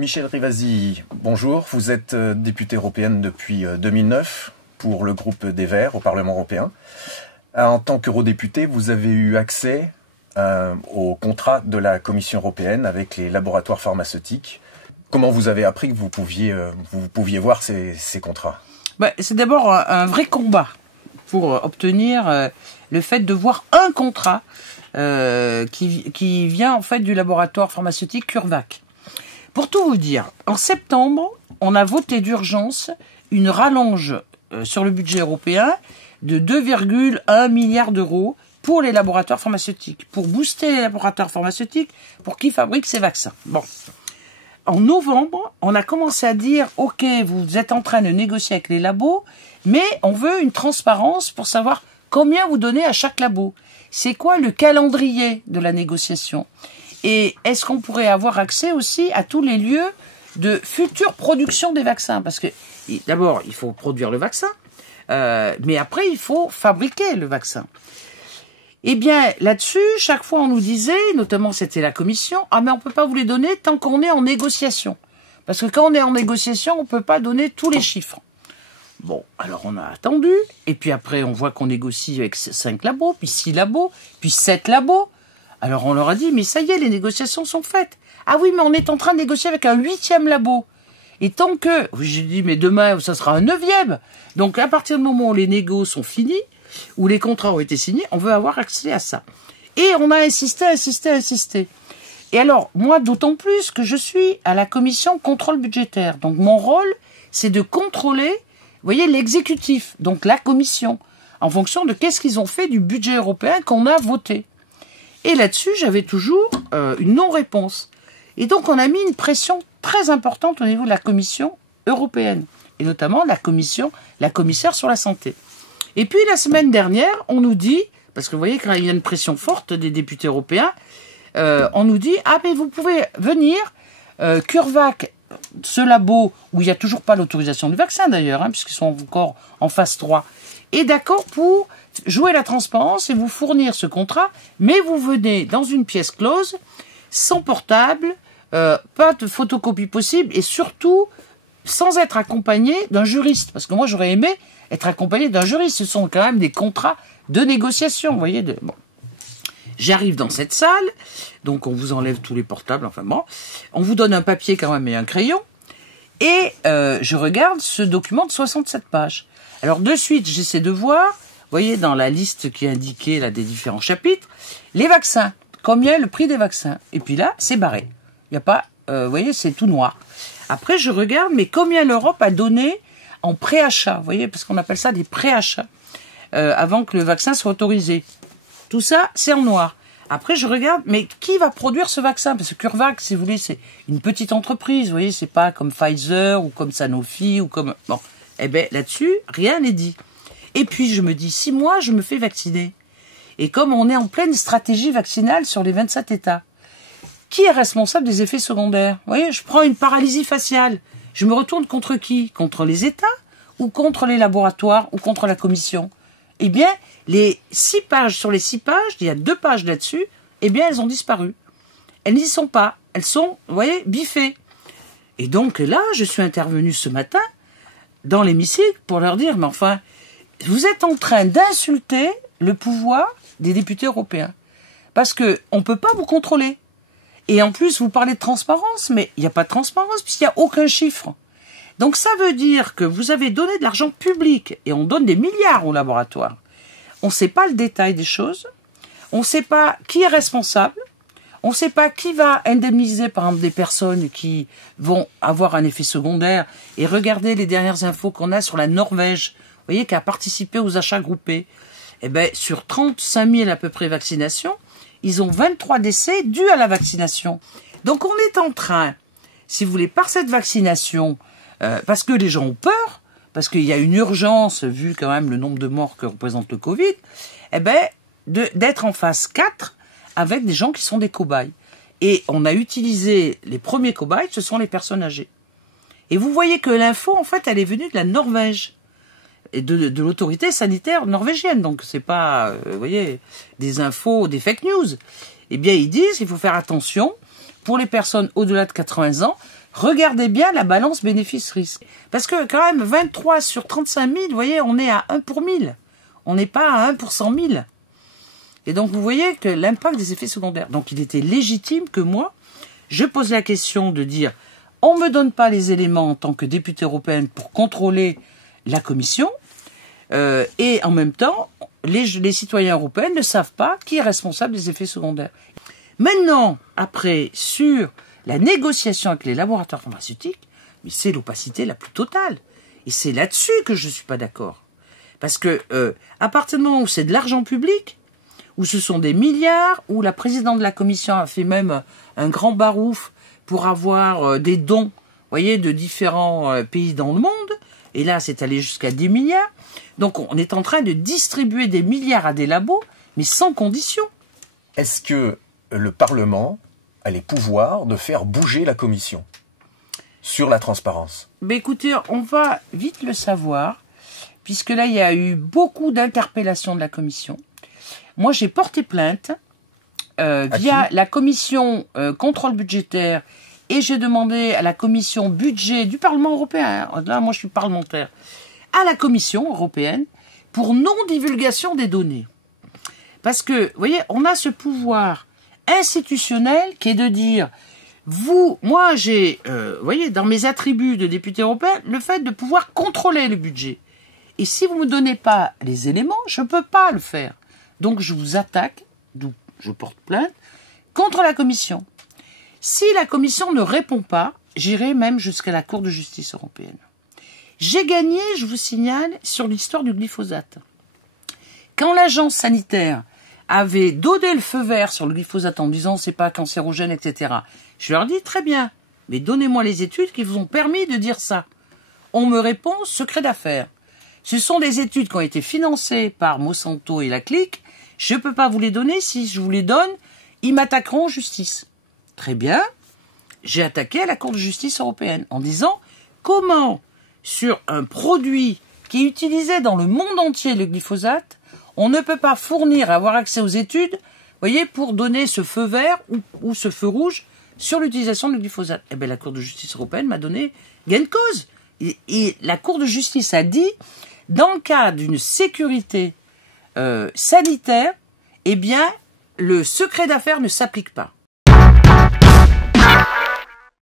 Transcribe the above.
Michèle Rivasi, bonjour. Vous êtes députée européenne depuis 2009 pour le groupe des Verts au Parlement européen. En tant qu'eurodéputée, vous avez eu accès au contrat de la Commission européenne avec les laboratoires pharmaceutiques. Comment vous avez appris que vous pouviez voir ces contrats? C'est d'abord un vrai combat pour obtenir le fait de voir un contrat qui vient en fait du laboratoire pharmaceutique CureVac. Pour tout vous dire, en septembre, on a voté d'urgence une rallonge sur le budget européen de 2,1 milliards d'euros pour les laboratoires pharmaceutiques, pour booster les laboratoires pharmaceutiques, pour qu'ils fabriquent ces vaccins. Bon. En novembre, on a commencé à dire « Ok, vous êtes en train de négocier avec les labos, mais on veut une transparence pour savoir combien vous donnez à chaque labo. C'est quoi le calendrier de la négociation ? Et est-ce qu'on pourrait avoir accès aussi à tous les lieux de future production des vaccins ? Parce que d'abord, il faut produire le vaccin, mais après, il faut fabriquer le vaccin. Eh bien, là-dessus, chaque fois, on nous disait, notamment c'était la Commission, « Ah, mais on peut pas vous les donner tant qu'on est en négociation. Parce que quand on est en négociation, on peut pas donner tous les chiffres. » Bon, alors on a attendu, et puis après, on voit qu'on négocie avec 5 labos, puis 6 labos, puis 7 labos. Alors on leur a dit, mais ça y est, les négociations sont faites. Ah oui, mais on est en train de négocier avec un 8e labo. Et tant que... J'ai dit, mais demain, ça sera un 9e. Donc à partir du moment où les négos sont finis, où les contrats ont été signés, on veut avoir accès à ça. Et on a insisté. Et alors, moi, d'autant plus que je suis à la commission contrôle budgétaire. Donc mon rôle, c'est de contrôler, vous voyez, l'exécutif, donc la commission, en fonction de qu'est-ce qu'ils ont fait du budget européen qu'on a voté. Et là-dessus, j'avais toujours une non-réponse. Et donc, on a mis une pression très importante au niveau de la Commission européenne, et notamment la commissaire sur la santé. Et puis, la semaine dernière, on nous dit, parce que vous voyez, quand il y a une pression forte des députés européens, on nous dit, ah, mais vous pouvez venir, CureVac, ce labo, où il n'y a toujours pas l'autorisation du vaccin d'ailleurs, puisqu'ils sont encore en phase 3, est d'accord pour jouer la transparence et vous fournir ce contrat, mais vous venez dans une pièce close, sans portable, pas de photocopie possible, et surtout sans être accompagné d'un juriste. Parce que moi, j'aurais aimé être accompagné d'un juriste. Ce sont quand même des contrats de négociation, vous voyez. Bon. J'arrive dans cette salle, donc on vous enlève tous les portables, enfin bon. On vous donne un papier quand même et un crayon, et je regarde ce document de 67 pages. Alors de suite, j'essaie de voir, vous voyez, dans la liste qui est indiquée là, des différents chapitres, les vaccins. Combien est le prix des vaccins? Et puis là, c'est barré. Il n'y a pas, vous voyez, c'est tout noir. Après, je regarde, mais combien l'Europe a donné en préachat, vous voyez, parce qu'on appelle ça des préachats, avant que le vaccin soit autorisé. Tout ça, c'est en noir. Après, je regarde, mais qui va produire ce vaccin? Parce que CureVac, si vous voulez, c'est une petite entreprise, vous voyez, c'est pas comme Pfizer ou comme Sanofi ou comme... Bon, eh bien, là-dessus, rien n'est dit. Et puis, je me dis, si moi, je me fais vacciner, et comme on est en pleine stratégie vaccinale sur les 27 États, qui est responsable des effets secondaires? Vous voyez, je prends une paralysie faciale. Je me retourne contre qui? Contre les États? Ou contre les laboratoires? Ou contre la Commission? Eh bien, les 6 pages sur les 6 pages, il y a 2 pages là-dessus, eh bien, elles ont disparu. Elles n'y sont pas. Elles sont, vous voyez, biffées. Et donc là, je suis intervenue ce matin dans l'hémicycle pour leur dire, mais enfin, vous êtes en train d'insulter le pouvoir des députés européens. Parce qu'on ne peut pas vous contrôler. Et en plus, vous parlez de transparence, mais il n'y a pas de transparence puisqu'il n'y a aucun chiffre. Donc ça veut dire que vous avez donné de l'argent public et on donne des milliards au laboratoire. On ne sait pas le détail des choses. On ne sait pas qui est responsable. On ne sait pas qui va indemniser, par exemple, des personnes qui vont avoir un effet secondaire. Et regardez les dernières infos qu'on a sur la Norvège, vous voyez, qui a participé aux achats groupés. Eh bien, sur 35 000 à peu près vaccinations, ils ont 23 décès dus à la vaccination. Donc on est en train, si vous voulez, par cette vaccination, parce que les gens ont peur, parce qu'il y a une urgence, vu quand même le nombre de morts que représente le Covid, eh bien, d'être en phase 4 avec des gens qui sont des cobayes. Et on a utilisé les premiers cobayes, ce sont les personnes âgées. Et vous voyez que l'info, en fait, elle est venue de la Norvège. Et de l'autorité sanitaire norvégienne. Donc, c'est pas, vous voyez, des infos, des fake news. Eh bien, ils disent qu'il faut faire attention pour les personnes au-delà de 80 ans, regardez bien la balance bénéfice-risque. Parce que quand même, 23 sur 35 000, vous voyez, on est à 1 pour 1000. On n'est pas à 1 pour 100 000. Et donc, vous voyez que l'impact des effets secondaires. Donc, il était légitime que moi, je pose la question de dire, on ne me donne pas les éléments en tant que députée européenne pour contrôler la Commission, et en même temps, les citoyens européens ne savent pas qui est responsable des effets secondaires. Maintenant, après, sur la négociation avec les laboratoires pharmaceutiques, mais c'est l'opacité la plus totale. Et c'est là-dessus que je ne suis pas d'accord. Parce que, à partir du moment où c'est de l'argent public, où ce sont des milliards, où la présidente de la commission a fait même un grand barouf pour avoir des dons, voyez, de différents pays dans le monde, et là, c'est allé jusqu'à 10 milliards. Donc, on est en train de distribuer des milliards à des labos, mais sans condition. Est-ce que le Parlement a les pouvoirs de faire bouger la Commission sur la transparence? Mais écoutez, on va vite le savoir, puisque là, il y a eu beaucoup d'interpellations de la Commission. Moi, j'ai porté plainte via la Commission contrôle budgétaire, et j'ai demandé à la Commission budget du Parlement européen, là, moi, je suis parlementaire, à la Commission européenne, pour non-divulgation des données. Parce que, vous voyez, on a ce pouvoir institutionnel qui est de dire, moi j'ai, vous voyez, dans mes attributs de député européen, le fait de pouvoir contrôler le budget. Et si vous ne me donnez pas les éléments, je ne peux pas le faire. Donc je vous attaque, d'où je porte plainte, contre la Commission. Si la Commission ne répond pas, j'irai même jusqu'à la Cour de justice européenne. J'ai gagné, je vous signale, sur l'histoire du glyphosate. Quand l'agence sanitaire avait donné le feu vert sur le glyphosate en disant c'est pas cancérogène, etc., je leur dis très bien, mais donnez-moi les études qui vous ont permis de dire ça. On me répond secret d'affaires. Ce sont des études qui ont été financées par Monsanto et la clique. Je ne peux pas vous les donner. Si je vous les donne, ils m'attaqueront en justice. Très bien. J'ai attaqué à la Cour de justice européenne en disant comment, sur un produit qui est utilisé dans le monde entier, le glyphosate, on ne peut pas fournir, avoir accès aux études, voyez, pour donner ce feu vert ou ce feu rouge sur l'utilisation du glyphosate. Eh bien, la Cour de justice européenne m'a donné gain de cause. Et la Cour de justice a dit, dans le cas d'une sécurité sanitaire, eh bien, le secret d'affaires ne s'applique pas.